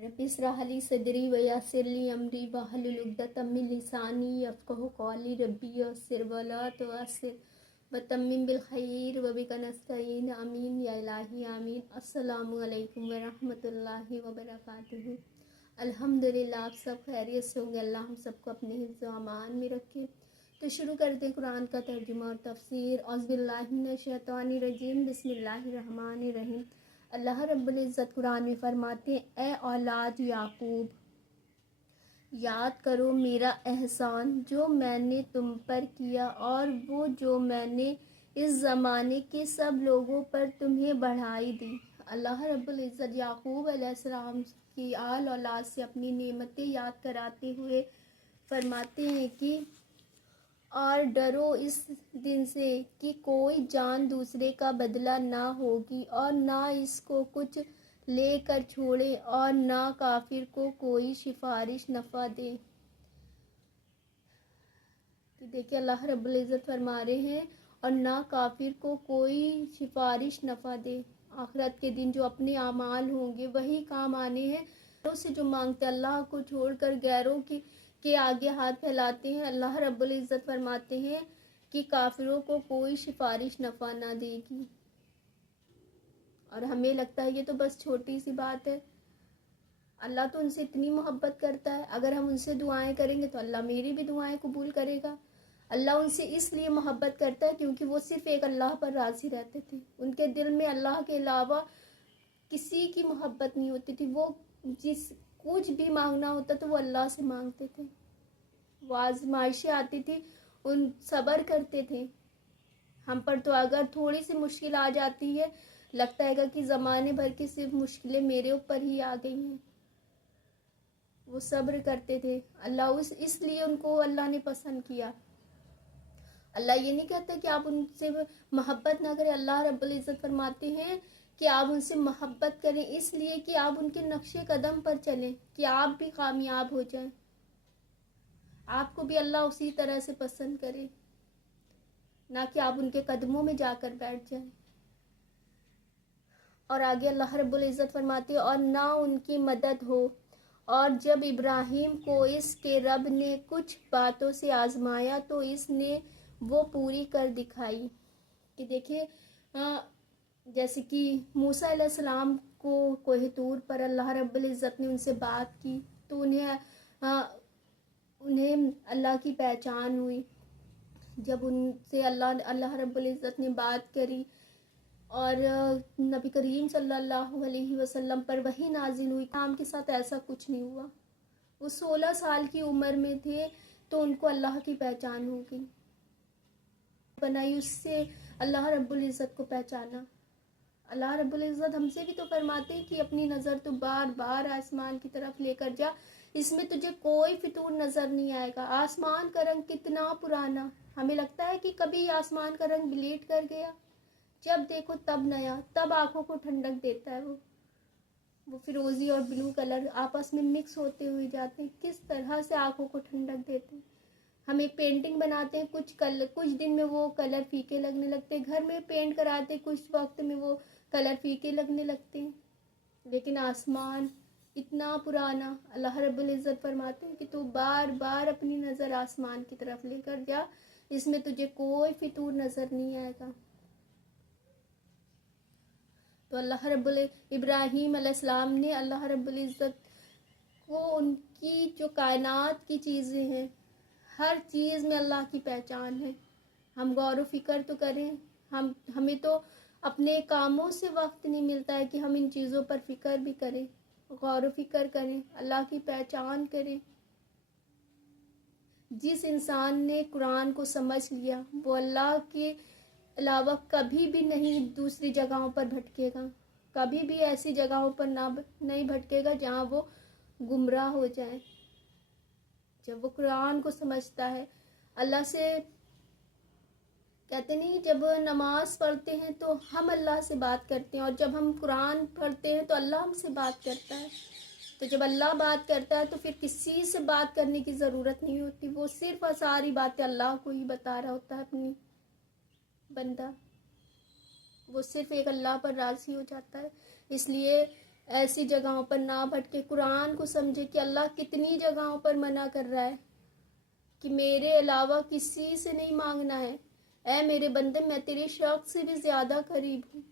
Rabbi इश्रह ली सदरी व यस्सिर ली अमरी वहलुल उक़दतम मिन लिसानी यफ़क़हू क़ौली रब्बी यस्सिर व ला तुअस्सिर व तम्मिम बिल खैर व बिका नस्तईन आमीन या इलाही आमीन। अस्सलामु अलैकुम व रहमतुल्लाहि व बरकातुहू। अल्हम्दुलिल्लाह, आप सब खैरियत से होंगे। अल्लाह हम सबको अपने हिफ्ज़ व अमान में रखे। तो शुरू करते हैं कुरान का तर्जुमा और तफसीर। औज़ु बिल्लाहि मिनश शैतानिर रजीम, बिस्मिल्लाहिर रहमानिर रहीम। अल्लाह रब्बुल इज़्ज़त कुरान में फरमाते हैं, ए औलाद याकूब, याद करो मेरा एहसान जो मैंने तुम पर किया और वो जो मैंने इस ज़माने के सब लोगों पर तुम्हें बढ़ाई दी। अल्लाह रब्बुल इज़्ज़त याकूब अलैहिस्सलाम की आल औलाद से अपनी नेमतें याद कराते हुए फरमाते हैं कि और डरो इस दिन से कि कोई जान दूसरे का बदला ना होगी और ना इसको कुछ लेकर छोड़े और ना काफिर को कोई सिफारिश नफ़ा दे। कि देखिए अल्लाह रब्बुल इज़्ज़त फरमा रहे हैं, और ना काफिर को कोई सिफारिश नफ़ा दे। आखिरत के दिन जो अपने आमाल होंगे वही काम आने हैं। गैरों से जो मांगते अल्लाह को छोड़कर गैरों के आगे हाथ फैलाते हैं, अल्लाह रब्बुल इज़्ज़त फरमाते हैं कि काफिरों को कोई सिफारिश नफ़ा ना देगी। और हमें लगता है ये तो बस छोटी सी बात है। अल्लाह तो उनसे इतनी मोहब्बत करता है, अगर हम उनसे दुआएं करेंगे तो अल्लाह मेरी भी दुआएं कबूल करेगा। अल्लाह उनसे इसलिए मोहब्बत करता है क्योंकि वो सिर्फ एक अल्लाह पर राज़ी रहते थे। उनके दिल में अल्लाह के अलावा किसी की मोहब्बत नहीं होती थी। वो जिस कुछ भी मांगना होता तो वो अल्लाह से मांगते थे। वो आजमाइशें आती थी, उन सब्र करते थे। हम पर तो अगर थोड़ी सी मुश्किल आ जाती है, लगता है कि ज़माने भर की सिर्फ मुश्किलें मेरे ऊपर ही आ गई हैं। वो सब्र करते थे। अल्लाह इसलिए उनको अल्लाह ने पसंद किया। अल्लाह ये नहीं कहता कि आप उनसे मोहब्बत ना करें। अल्लाह रब्बुल इज़्ज़त फरमाते हैं कि आप उनसे मोहब्बत करें इसलिए कि आप उनके नक्शे कदम पर चलें, कि आप भी कामयाब हो जाएं, आपको भी अल्लाह उसी तरह से पसंद करे, ना कि आप उनके कदमों में जाकर बैठ जाएं। और आगे अल्लाह रब्बुल इज़्ज़त फरमाते हैं, और ना उनकी मदद हो। और जब इब्राहिम को इसके रब ने कुछ बातों से आजमाया तो इसने वो पूरी कर दिखाई। कि देखिए जैसे कि मूसा अलैहिस्सलाम को कोह तूर पर अल्लाह रब्बुल इज़्ज़त ने उनसे बात की तो उन्हें अल्लाह की पहचान हुई। जब उनसे अल्लाह रब्बुल इज़्ज़त ने बात करी और नबी करीम सल्लल्लाहु अलैहि वसल्लम पर वही नाजिल हुई, नाम के साथ ऐसा कुछ नहीं हुआ। वो 16 साल की उम्र में थे तो उनको अल्लाह की पहचान हो गई, बनाई, उससे अल्लाह रब्बुल इज़्ज़त को पहचाना। अल्लाह रब्बुल इज़्ज़त हमसे भी तो फरमाते हैं कि अपनी नज़र तो बार बार आसमान की तरफ लेकर जा, इसमें तुझे कोई फितूर नज़र नहीं आएगा। आसमान का रंग कितना पुराना, हमें लगता है कि कभी आसमान का रंग ब्लीड कर गया, जब देखो तब नया, तब आंखों को ठंडक देता है। वो फिरोजी और ब्लू कलर आपस में मिक्स होते हुए जाते हैं, किस तरह से आंखों को ठंडक देते हैं। हम एक पेंटिंग बनाते हैं, कुछ दिन में वो कलर फीके लगने लगते हैं। घर में पेंट कराते हैं, कुछ वक्त में वो कलर फीके लगने लगते हैं। लेकिन आसमान इतना पुराना, अल्लाह रब्बुल इज़्ज़त फरमाते हैं कि तू बार बार अपनी नज़र आसमान की तरफ लेकर जा, इसमें तुझे कोई फितूर नज़र नहीं आएगा। तो अल्लाह रब्बुल इब्राहीम अलैहिस्सलाम ने अल्लाह रब्बुल इज़्ज़त को उनकी जो कायनात की चीज़ें हैं, हर चीज़ में अल्लाह की पहचान है। हम गौर व फिक्र तो करें, हमें तो अपने कामों से वक्त नहीं मिलता है कि हम इन चीज़ों पर फिक्र भी करें, गौर व फिक्र करें, अल्लाह की पहचान करें। जिस इंसान ने कुरान को समझ लिया वो अल्लाह के अलावा कभी भी नहीं दूसरी जगहों पर भटकेगा, कभी भी ऐसी जगहों पर नहीं भटकेगा जहाँ वो गुमराह हो जाए। जब वो कुरान को समझता है, अल्लाह से कहते नहीं, जब नमाज पढ़ते हैं तो हम अल्लाह से बात करते हैं, और जब हम कुरान पढ़ते हैं तो अल्लाह हमसे बात करता है। तो जब अल्लाह बात करता है तो फिर किसी से बात करने की ज़रूरत नहीं होती, वो सिर्फ सारी बातें अल्लाह को ही बता रहा होता है। अपनी बंदा वो सिर्फ एक अल्लाह पर राज़ी हो जाता है। इसलिए ایسی جگہوں پر نہ بھٹکے، قرآن کو سمجھے کہ اللہ کتنی جگہوں پر منع کر رہا ہے کہ میرے علاوہ کسی سے نہیں مانگنا ہے، اے میرے بندے میں تیرے شوق سے بھی زیادہ قریب ہوں،